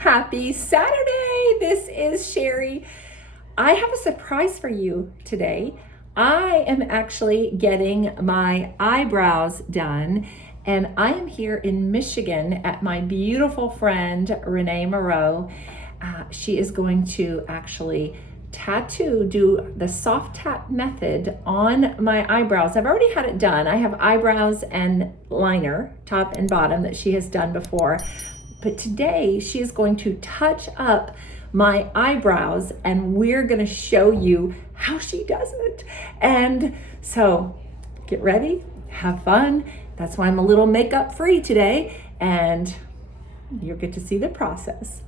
Happy Saturday! This is Sherry. I have a surprise for you today. I am actually getting my eyebrows done, and I am here in Michigan at my beautiful friend Renee Moreau. She is going to actually do the SofTap method on my eyebrows. I've already had it done. I have eyebrows and liner, top and bottom, that she has done before. But today she is going to touch up my eyebrows, and we're going to show you how she does it. And so get ready, have fun. That's why I'm a little makeup free today, and you'll get to see the process.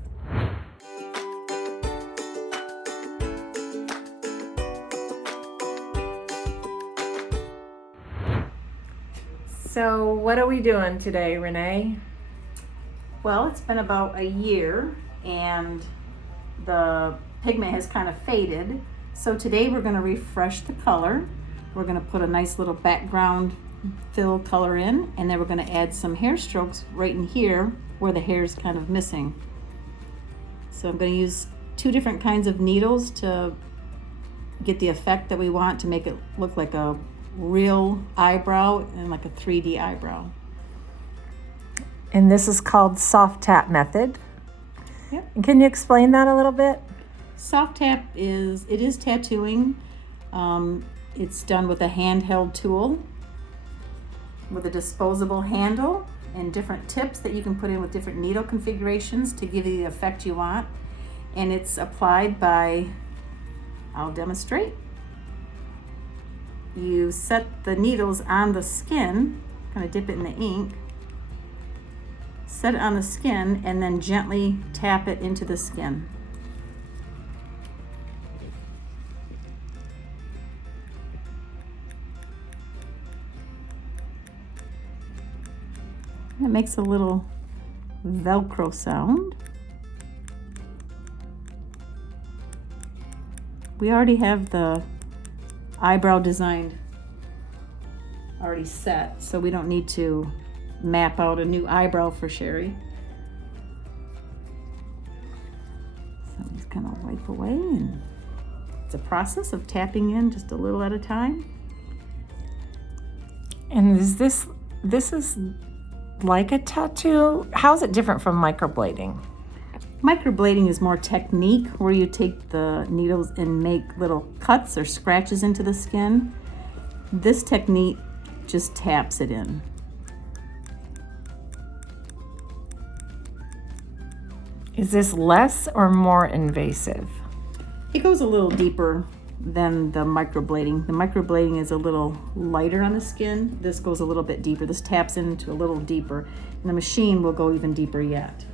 So what are we doing today, Renee? Well, it's been about a year and the pigment has kind of faded. So today we're going to refresh the color. We're going to put a nice little background fill color in, and then we're going to add some hair strokes right in here where the hair is kind of missing. So I'm going to use two different kinds of needles to get the effect that we want, to make it look like a real eyebrow and like a 3D eyebrow. And this is called SofTap method. Yep. And can you explain that a little bit? SofTap is tattooing. It's done with a handheld tool with a disposable handle and different tips that you can put in with different needle configurations to give you the effect you want. And it's applied by, I'll demonstrate. You set the needles on the skin, kind of dip it in the ink, set it on the skin, and then gently tap it into the skin. It makes a little Velcro sound. We already have the eyebrow design already set, so we don't need to map out a new eyebrow for Sherry. So I'm just kind of wipe away, and it's a process of tapping in just a little at a time. And is this is like a tattoo? How is it different from microblading? Microblading is more technique, where you take the needles and make little cuts or scratches into the skin. This technique just taps it in. Is this less or more invasive? It goes a little deeper than the microblading. The microblading is a little lighter on the skin. This goes a little bit deeper. This taps into a little deeper, and the machine will go even deeper yet.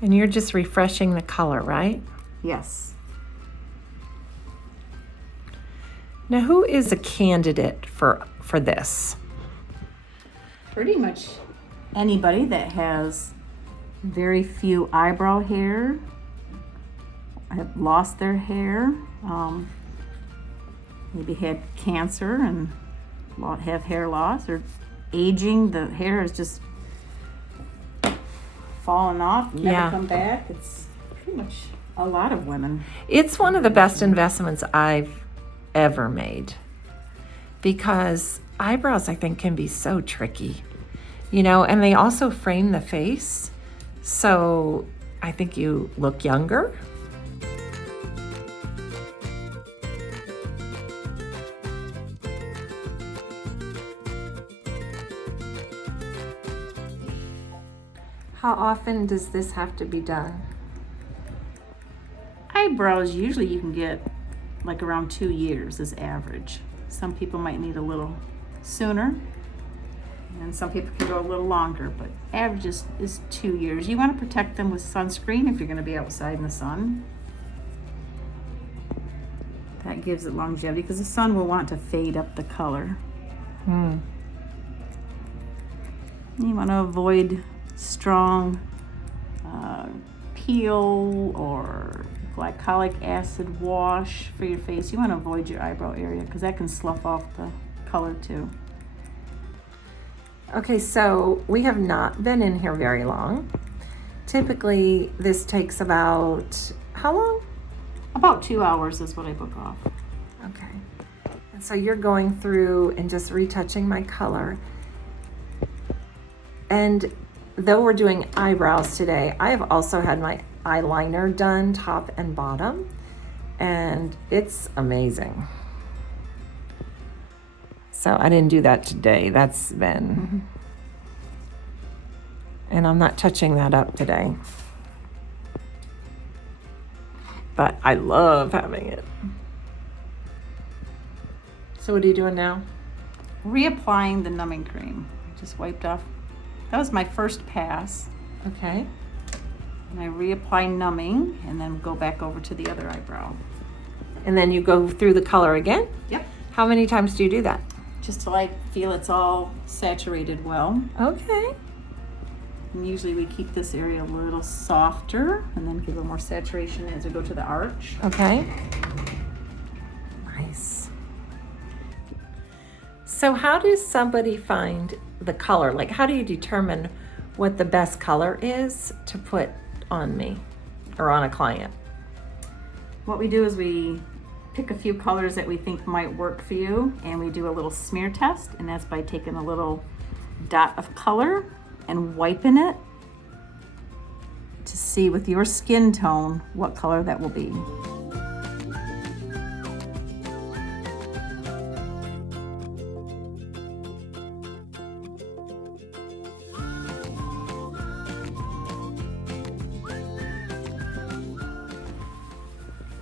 And you're just refreshing the color, right? Yes. Now, who is a candidate for this? Pretty much anybody that has very few eyebrow hair, have lost their hair, maybe had cancer and have hair loss, or aging, the hair is just fallen off, never come back. It's pretty much a lot of women. It's one of the best investments I've ever made, because eyebrows, I think, can be so tricky, and they also frame the face, so I think you look younger. How often does this have to be done? Eyebrows, usually you can get like around 2 years is average. Some people might need a little sooner, and some people can go a little longer, but average is 2 years. You want to protect them with sunscreen if you're going to be outside in the sun. That gives it longevity, because the sun will want to fade up the color. You want to avoid strong peel or glycolic acid wash for your face. You want to avoid your eyebrow area, because that can slough off the color too. Okay, so we have not been in here very long. Typically, this takes about, how long? About 2 hours is what I book off. Okay. And so you're going through and just retouching my color. And though we're doing eyebrows today, I have also had my eyeliner done, top and bottom, and it's amazing. So I didn't do that today. That's been, and I'm not touching that up today. But I love having it. So what are you doing now? Reapplying the numbing cream. I just wiped off. That was my first pass. Okay. And I reapply numbing and then go back over to the other eyebrow. And then you go through the color again? Yep. How many times do you do that? Just till I feel it's all saturated well. Okay. And usually we keep this area a little softer and then give a little more saturation as we go to the arch. Okay. Nice. So how does somebody find the color? Like, how do you determine what the best color is to put on me or on a client? What we do is we pick a few colors that we think might work for you, and we do a little smear test, and that's by taking a little dot of color and wiping it to see with your skin tone what color that will be.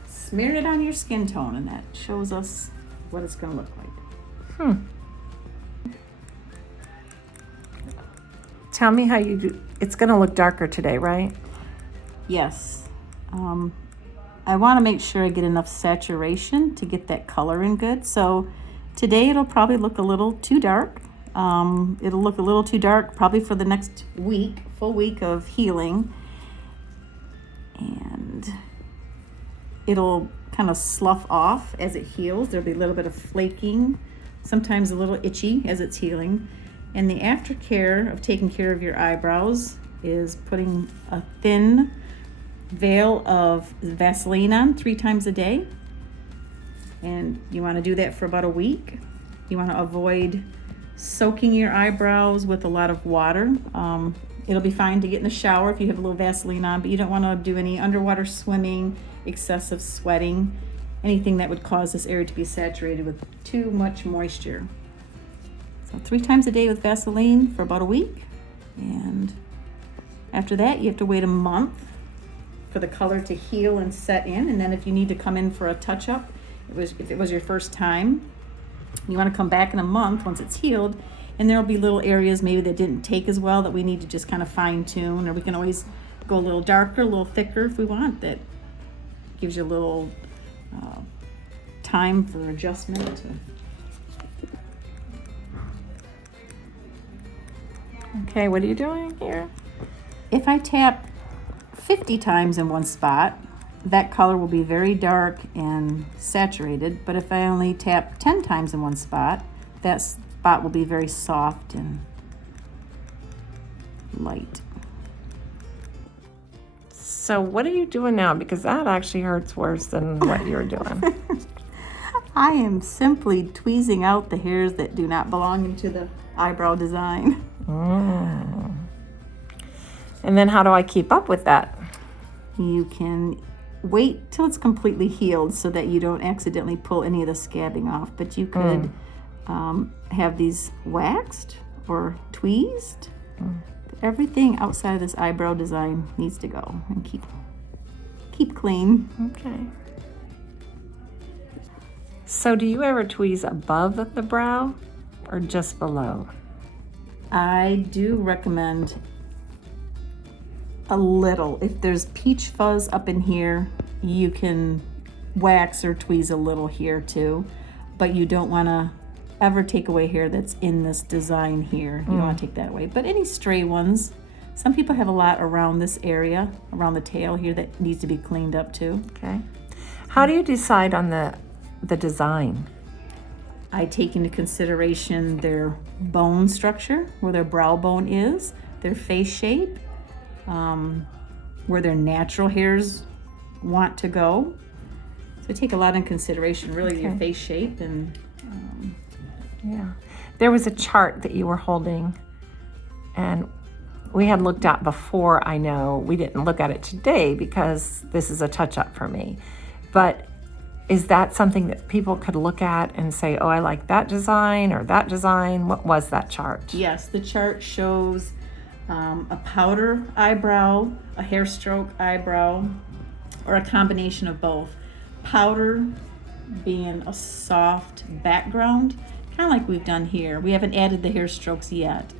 Smear it on your skin tone, and that shows us what it's going to look like. Tell me how you do. It's going to look darker today, right? Yes. I want to make sure I get enough saturation to get that color in good. So today it'll probably look a little too dark. It'll look a little too dark probably for the next week, full week of healing. And it'll kind of slough off as it heals. There'll be a little bit of flaking, sometimes a little itchy as it's healing. And the aftercare of taking care of your eyebrows is putting a thin veil of Vaseline on 3 times a day. And you want to do that for about a week. You want to avoid soaking your eyebrows with a lot of water. It'll be fine to get in the shower if you have a little Vaseline on, but you don't want to do any underwater swimming, excessive sweating, anything that would cause this area to be saturated with too much moisture. So 3 times a day with Vaseline for about a week. And after that, you have to wait a month for the color to heal and set in. And then if you need to come in for a touch-up, if it was your first time, you want to come back in a month once it's healed, and there'll be little areas maybe that didn't take as well that we need to just kind of fine-tune, or we can always go a little darker, a little thicker if we want. That gives you a little time for adjustment. Okay, what are you doing here? If I tap 50 times in one spot, that color will be very dark and saturated. But if I only tap 10 times in one spot, that spot will be very soft and light. So what are you doing now? Because that actually hurts worse than what you were doing. I am simply tweezing out the hairs that do not belong into the eyebrow design. And then how do I keep up with that? You can wait till it's completely healed so that you don't accidentally pull any of the scabbing off, but you could have these waxed or tweezed. Everything outside of this eyebrow design needs to go and keep clean. Okay. So do you ever tweeze above the brow or just below? I do recommend a little. If there's peach fuzz up in here, you can wax or tweeze a little here too, but you don't want to ever take away hair that's in this design here. You don't want to take that away. But any stray ones, some people have a lot around this area, around the tail here, that needs to be cleaned up too. Okay. How do you decide on the design? I take into consideration their bone structure, where their brow bone is, their face shape, where their natural hairs want to go. So I take a lot in consideration, really, your face shape and yeah. There was a chart that you were holding, and we had looked at before. I know we didn't look at it today because this is a touch-up for me. But is that something that people could look at and say, oh, I like that design or that design? What was that chart? Yes, the chart shows a powder eyebrow, a hair stroke eyebrow, or a combination of both. Powder being a soft background, kind of like we've done here. We haven't added the hair strokes yet,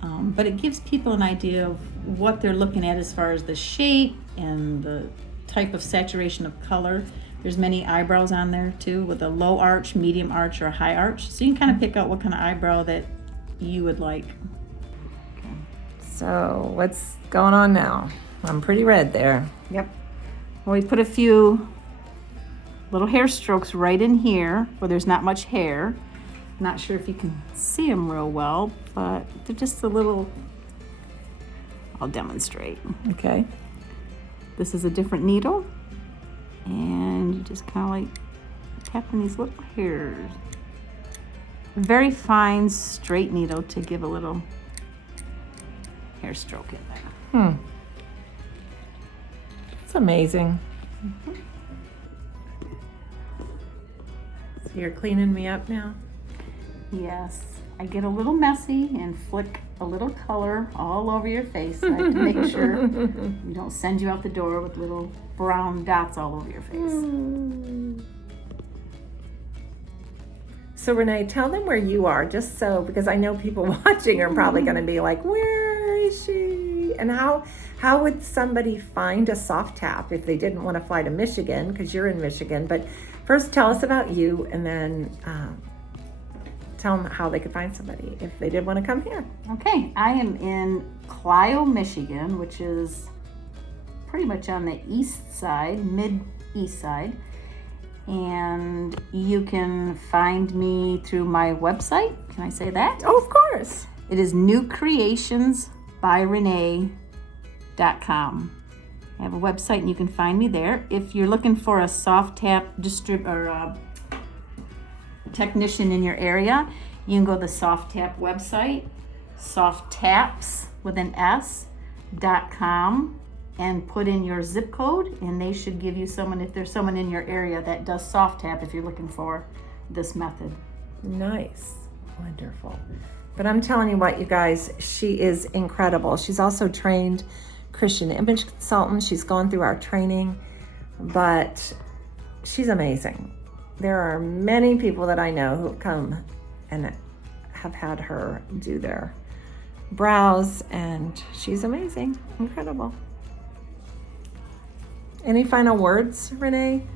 but it gives people an idea of what they're looking at as far as the shape and the type of saturation of color. There's many eyebrows on there too, with a low arch, medium arch, or a high arch. So you can kind of pick out what kind of eyebrow that you would like. So what's going on now? I'm pretty red there. Yep. Well, we put a few little hair strokes right in here where there's not much hair. Not sure if you can see them real well, but they're just a little, I'll demonstrate. Okay. This is a different needle, and you just kind of like tapping these little hairs. Very fine, straight needle to give a little hair stroke in there. It's amazing. So you're cleaning me up now? Yes, I get a little messy and flick a little color all over your face. I have to make sure you don't send you out the door with little brown dots all over your face. So Renee, tell them where you are, just so, because I know people watching are probably going to be like, where is she? And how would somebody find a SofTap if they didn't want to fly to Michigan, because you're in Michigan? But first tell us about you, and then tell them how they could find somebody if they did want to come here. Okay, I am in Clio, Michigan, which is pretty much on the east side, mid-east side. And you can find me through my website. Can I say that? Oh, of course. It is newcreationsbyrenee.com. I have a website and you can find me there. If you're looking for a SofTap technician in your area, you can go to the SofTap website, SofTaps with an S.com, and put in your zip code, and they should give you someone, if there's someone in your area that does SofTap, if you're looking for this method. Nice. Wonderful. But I'm telling you what, you guys, she is incredible. She's also trained Christian image consultant. She's gone through our training, but she's amazing. There are many people that I know who have come and have had her do their brows, and she's amazing. Incredible. Any final words, Renee?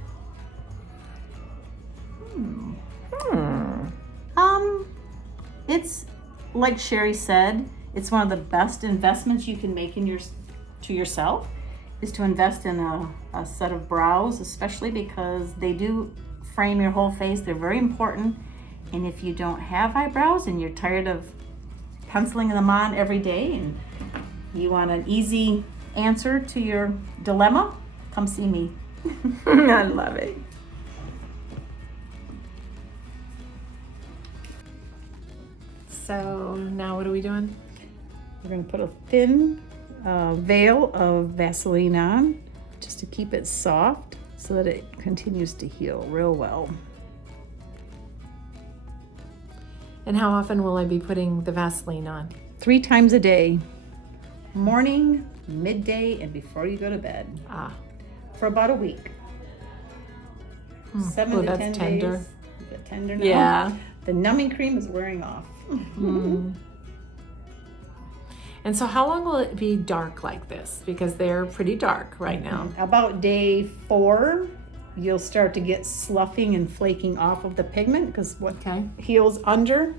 It's like Sherry said, it's one of the best investments you can make to yourself is to invest in a set of brows, especially because they do frame your whole face. They're very important. And if you don't have eyebrows and you're tired of penciling them on every day and you want an easy answer to your dilemma, come see me. I love it. So now what are we doing? We're going to put a thin veil of Vaseline on just to keep it soft so that it continues to heal real well. And how often will I be putting the Vaseline on? 3 times a day. Morning, midday, and before you go to bed. For about a week. 7 to 10 tender. days. Is it tender now? Yeah. The numbing cream is wearing off. And so how long will it be dark like this? Because they're pretty dark right now. About day 4, you'll start to get sloughing and flaking off of the pigment, because what heals under,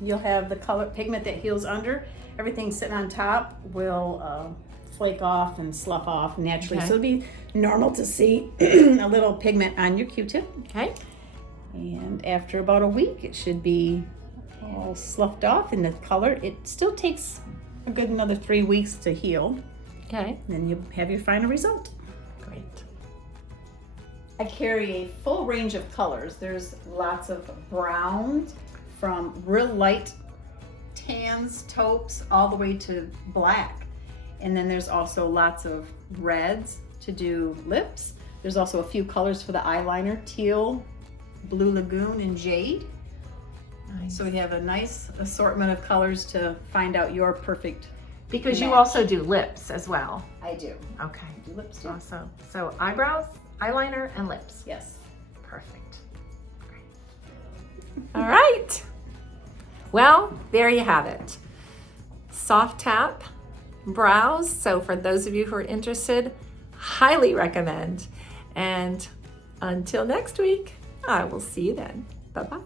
you'll have the color pigment that heals under. Everything sitting on top will flake off and slough off naturally. So it'll be normal to see a little pigment on your Q-tip. Okay. And after about a week, it should be all sloughed off in the color. It still takes a good another 3 weeks to heal. Okay. Then you have your final result. Great. I carry a full range of colors. There's lots of browns from real light tans, taupes, all the way to black. And then there's also lots of reds to do lips. There's also a few colors for the eyeliner, teal, blue lagoon, and jade. Nice. So we have a nice assortment of colors to find out your perfect Because you match. also do lips as well. I do. Okay. I do lips too. Awesome. So eyebrows, eyeliner, and lips. Yes. Perfect. Great. All right. Well, there you have it. SofTap brows. So for those of you who are interested, highly recommend. And until next week, I will see you then. Bye-bye.